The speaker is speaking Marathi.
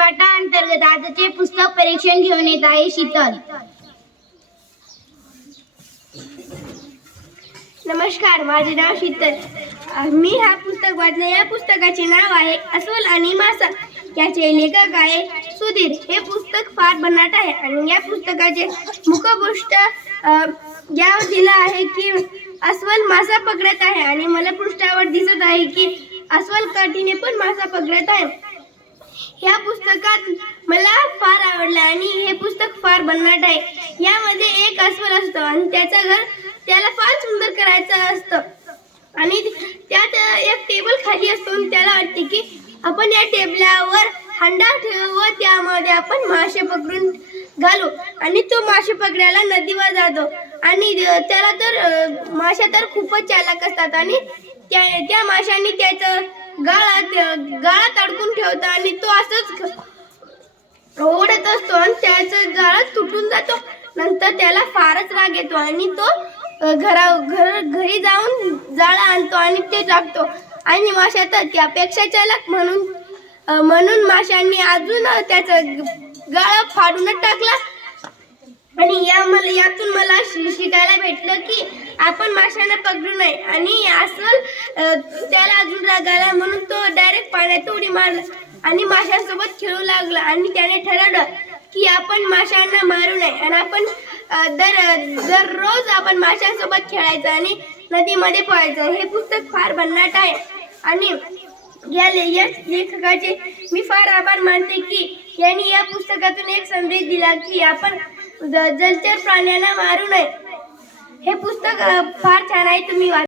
पाठांतर्गत आजचे पुस्तक परीक्षण घेऊन येत आहे शीतल. नमस्कार माझे नाव शीतल. मी हा पुस्तक वाचले. या पुस्तकाचे नाव आहे अस्वल आणि मासा. याचे लेखक आहे सुधीर. हे पुस्तक फार बनाट आहे आणि या पुस्तकाचे मुखपृष्ठ या यावर दिलं आहे की अस्वल मासा पकडत आहे आणि मला पृष्ठावर दिसत आहे की अस्वल काठीने पण मासा पकडत आहे. ह्या पुस्तकात मला फार आवडलं आणि हे पुस्तक फार भन्नाट आहे. यामध्ये एक अस्वल असतो आणि त्याचं घर त्याला फार सुंदर करायचं असतं. आणि त्यात एक टेबल खाली असतो आणि त्याला वाटते की आपण या टेबलावर हंडा ठेवू व त्यामध्ये आपण मासे पकडून घालू. आणि तो मासे पकडायला नदीवर जातो. आणि त्याला तर माशा तर खूपच चालक असतात. आणि त्या त्या माशांनी त्याचं गाळात अडकून ठेवतो आणि तो असंच ओढत असतो आणि त्याचं जाळं तुटून जातो. नंतर त्याला फारच राग येतो आणि तो घरा घर घरी जाऊन जाळं आणतो आणि ते टाकतो आणि माशा तर त्यापेक्षा चालक म्हणून म्हणून माशांनी अजून त्याचं गाळं फाडूनच टाकला. आणि या मला यातून मला शि- शिकायला भेटलं की आपण माशांना पकडू नये. आणि असं त्याला अजून राग आला म्हणून तो पाण्यात उडी मारला आणि माशांसोबत खेळू लागला आणि त्याने ठरवलं की आपण माशांना मारू नये. आणि आपण दर दररोज आपण माशांसोबत खेळायचं आणि नदीमध्ये पोहायचं. हे पुस्तक फार भन्नाट आहे. आणि या या लेखकाचे मी फार आभार मानते की यांनी या पुस्तकातून एक संदेश दिला की आपण जलचर प्राण्यांना मारू नये. हे पुस्तक फार छान आहे. तुम्ही वाचा